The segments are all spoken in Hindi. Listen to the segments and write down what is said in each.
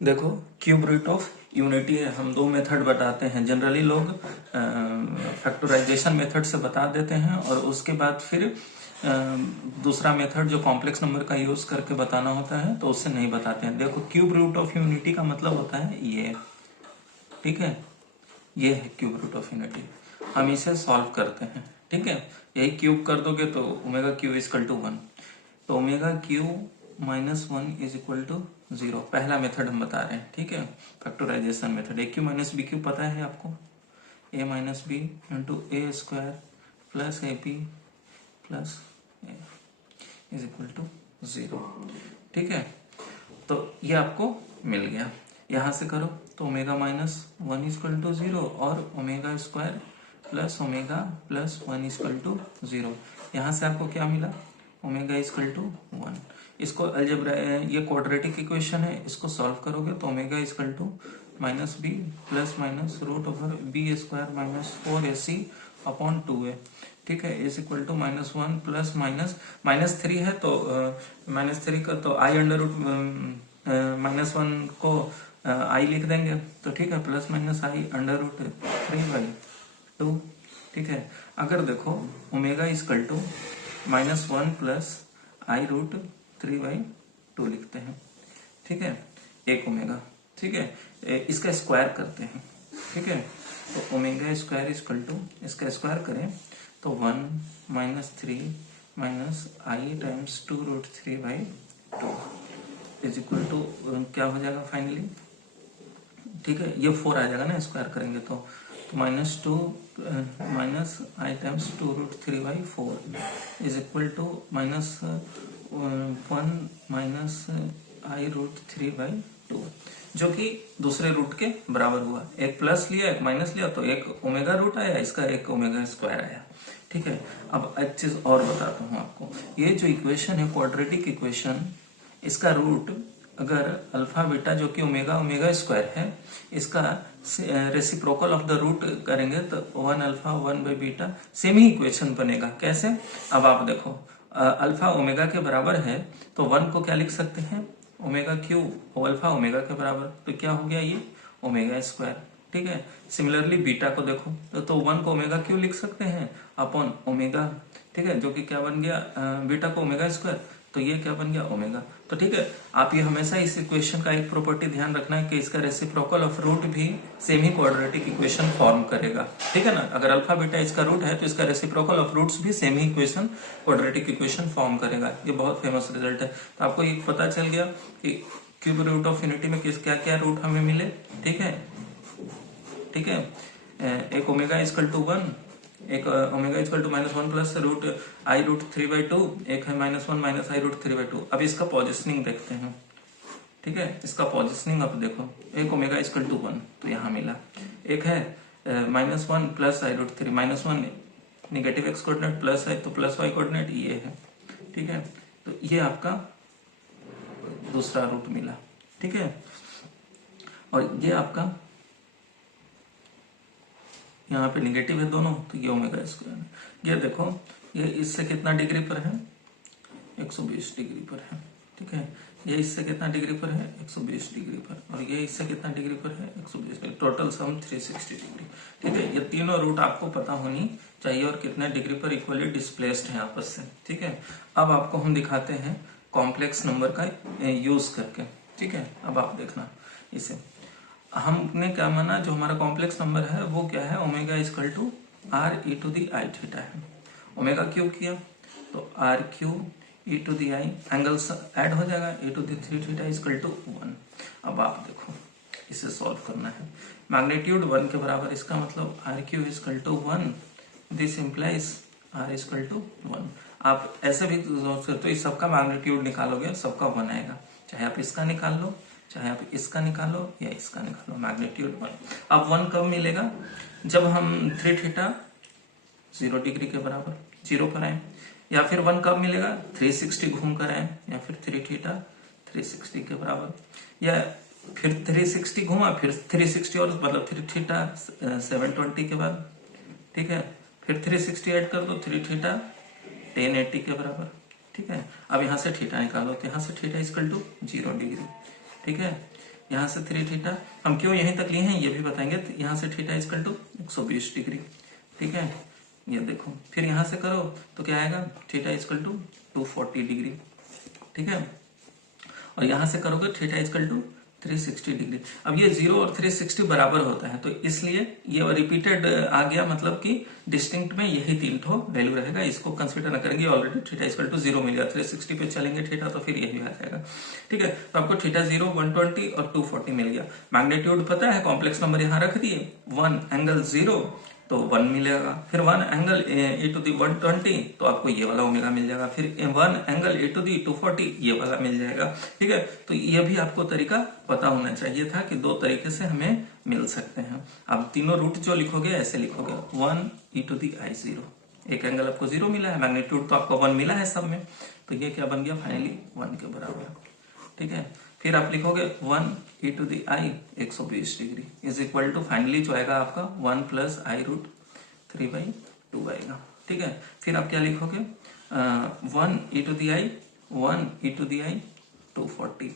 देखो क्यूब रूट ऑफ यूनिटी है, हम दो मेथड बताते हैं। जनरली लोग फैक्टराइजेशन मेथड से बता देते हैं और उसके बाद फिर दूसरा मेथड जो कॉम्प्लेक्स नंबर का यूज करके बताना होता है तो उससे नहीं बताते हैं। देखो क्यूब रूट ऑफ यूनिटी का मतलब होता है ये, ठीक है, ये है क्यूब रूट ऑफ यूनिटी। हम इसे सॉल्व करते हैं, ठीक है। यही क्यूब कर दोगे तो ओमेगा क्यू इजकल टू 1, तो omega cube minus 1 is equal to 0। पहला मेथड हम बता रहे हैं, ठीक है, factorisation method. A cube minus B cube पता है आपको, A minus B into A square plus A P plus A is equal to 0, ठीक है। तो ये आपको मिल गया। यहां से करो तो ओमेगा माइनस 1 इजकल टू 0 और omega square plus omega plus 1 is equal to 0। यहां से आपको क्या मिला, ओमेगा इजकल टू 1। इसको अलजेब्रा, ये क्वाड्रेटिक इक्वेशन है, इसको सॉल्व करोगे तो omega is equal to minus b plus minus root over b square minus 4ac upon 2a, ठीक है, is equal to minus 1 plus minus 3 है तो माइनस 3 का तो आई अंडर रूट माइनस 1 को आई लिख देंगे तो ठीक है, plus minus i under root 3/2, ठीक है। अगर देखो omega is equal to minus 1 plus I root 3/2 लिखते हैं, ठीक है, एक ओमेगा, ठीक है। इसका स्क्वायर करते हैं, ठीक है, तो ओमेगा स्क्वायर इजकल टू, इसका स्क्वायर करें तो 1 minus 3 minus i times 2 root 3/2 is equal to क्या हो जाएगा फाइनली, ठीक है, ये 4 आ जाएगा ना स्क्वायर करेंगे तो minus 2 minus i times 2 root 3/4 is equal to minus 1 minus i root 3/2, जो कि दूसरे रूट के बराबर हुआ। एक प्लस लिया एक माइनस लिया तो एक ओमेगा रूट आया, इसका एक ओमेगा स्क्वायर आया, ठीक है। अब एक चीज और बताता हूं आपको, ये जो इक्वेशन है क्वाड्रेटिक इक्वेशन, इसका रूट अगर अल्फा बीटा जो कि ओमेगा ओमेगा स्क्वायर है, इसका रेसिप्रोकल ऑफ द रूट करेंगे तो 1 alpha 1 by beta same he equation बनेगा। कैसे, अब आप देखो अल्फा ओमेगा के बराबर है तो 1 को क्या लिख सकते हैं, ओमेगा क्यूब, अल्फा ओमेगा के बराबर, तो क्या हो गया ये ओमेगा स्क्वायर, ठीक है। सिमिलरली बीटा को देखो तो 1 को ओमेगा क्यू लिख सकते हैं अपॉन ओमेगा, ठीक है, जो कि क्या बन गया बीटा को ओमेगा स्क्वायर, तो ये क्या बन गया ओमेगा। तो ठीक है, आप ये हमेशा इस इक्वेशन का एक प्रॉपर्टी ध्यान रखना है कि इसका रेसिप्रोकल ऑफ रूट भी सेम ही क्वाड्रेटिक इक्वेशन फॉर्म करेगा, ठीक है ना। अगर अल्फा बीटा इसका रूट है तो इसका रेसिप्रोकल ऑफ रूट्स भी सेम ही इक्वेशन क्वाड्रेटिक इक्वेशन फॉर्म करेगा। ये बहुत फेमस रिजल्ट है। तो आपको ये पता चल गया कि क्यूब रूट ऑफ यूनिटी में किस क्या क्या रूट हमें मिले, ठीक है, ठीक है। एक ओमेगा इजकल टू 1, एक omega is equal to minus 1 plus root i root 3/2, एक है माइनस 1 माइनस आई रूट 3/2। अब इसका पोजिशनिंग देखते हैं, ठीक है, इसका पोजिशनिंग अब देखो, एक ओमेगा इजकल टू 1 तो यहाँ मिला, एक है माइनस 1 प्लस आई root 3, minus 1 negative X coordinate plus है तो प्लस वाई कोऑर्डिनेट ये है, ठीक है। तो ये आपका दूसरा रूट मिला, ठीक है, और ये आपका यहाँ पे निगेटिव है दोनों तो ये ओमेगा स्क्वायर है। ये देखो ये इससे कितना डिग्री पर है, 120 डिग्री पर है, ठीक है। ये इससे कितना डिग्री पर है, 120 डिग्री पर, और ये इससे कितना डिग्री पर है, 120 डिग्री, टोटल सम 360 डिग्री, ठीक है। ये तीनों रूट आपको पता होनी चाहिए और कितने डिग्री पर इक्वली डिस्प्लेस्ड है आपस से, ठीक है। अब आपको हम दिखाते हैं कॉम्प्लेक्स नंबर का यूज करके, ठीक है। अब आप देखना इसे, हमने क्या माना, जो हमारा कॉम्प्लेक्स नंबर है वो क्या है, omega is equal to R E to the I theta है। ओमेगा क्यूब किया तो R cube E to the I, angles add हो जाएगा, E to the 3 theta is equal to 1। अब आप देखो इसे सॉल्व करना है, मैग्नीट्यूड 1 के बराबर, इसका मतलब r cube is equal to 1, this implies r is equal to 1। आप ऐसे भी सोच सकते हो, इस सबका मैग्नीट्यूड निकालोगे सबका 1 आएगा, चाहे आप इसका निकाल लो चाहे आप इसका निकालो या इसका निकालो, मैग्नीट्यूड 1। अब 1 कब मिलेगा, जब हम 3 थीटा 0 डिग्री के बराबर 0 पर आए, या फिर 1 कब मिलेगा, 360 घूम कर आए, या फिर 3 थीटा 360 के बराबर, या फिर 360 घूमा फिर 360 और मतलब 3 थीटा 720 के बाद, ठीक है, फिर 360 ऐड कर दो, 3 थीटा 1080 के बराबर, ठीक है। अब यहाँ से थीटा निकालो तो यहाँ से थीटा इजकल टू 0 डिग्री, ठीक है। यहाँ से 3 थीटा, हम क्यों यहीं तक लिए हैं ये भी बताएंगे। तो यहाँ से थीटा इक्वल टू 120 डिग्री, ठीक है, ये देखो। फिर यहाँ से करो तो क्या आएगा, थीटा इक्वल टू 240 डिग्री, ठीक है। और यहां से करोगे थीटा इक्वल टू 360 डिग्री। अब ये 0 और 360 बराबर होता है, तो इसलिए ये रिपीटेड आ गया, मतलब कि डिस्टिंक्ट में यही 3 ठो वैल्यू रहेगा, इसको कंसीडर न करेंगे। ऑलरेडी थीटा इक्वल टू 0 मिल गया, 360 पे चलेंगे थीटा तो फिर यही आ जाएगा, ठीक है। तो आपको थीटा 0, 120 और 240 मिल गया। मैग्नीट्यूड पता है, कॉम्प्लेक्स नंबर यहाँ रख दिए, 1 एंगल 0 तो 1 मिलेगा, फिर 1 एंगल ए टू दी 120 तो आपको ये वाला ओमेगा मिल जाएगा, फिर 1 एंगल ए टू दी 240 ये वाला मिल जाएगा, ठीक है। तो ये भी आपको तरीका पता होना चाहिए था कि 2 तरीके से हमें मिल सकते हैं। अब तीनों रूट जो लिखोगे ऐसे लिखोगे, 1 ई टू दी आई 0, एक एंगल आपको 0 मिला है, मैग्नीट्यूड तो आपको 1 मिला है सब में, तो ये क्या बन गया फाइनली 1 के बराबर, ठीक है। फिर आप लिखोगे 1 E to the I 120 degree is equal to, finally जो आएगा आपका 1 प्लस आई रूट 3/2 आएगा, ठीक है। फिर आप क्या लिखोगे, 1 E to the I 240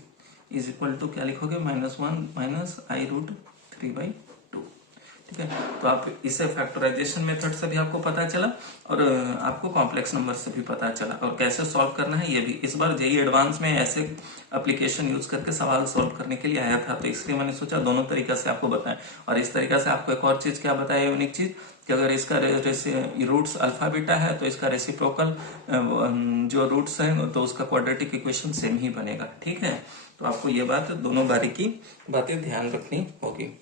is equal to क्या लिखोगे, -1 माइनस आई रूट 3/2, ठीक है। तो आप इसे फैक्टराइजेशन मेथड से भी आपको पता चला और आपको कॉम्प्लेक्स नंबर से भी पता चला, और कैसे सॉल्व करना है ये भी। इस बार जेईई एडवांस में ऐसे एप्लीकेशन यूज करके सवाल सॉल्व करने के लिए आया था, तो इसलिए मैंने सोचा दोनों तरीका से आपको बताएं। और इस तरीका से आपको एक और चीज क्या बताया, यूनिक चीज, कि अगर इसका रूट्स अल्फा बीटा है तो इसका रेसिप्रोकल जो रूट्स है तो उसका क्वाड्रेटिक इक्वेशन सेम ही बनेगा, ठीक है। तो आपको ये बात दोनों बारीकी बातें ध्यान रखनी होगी।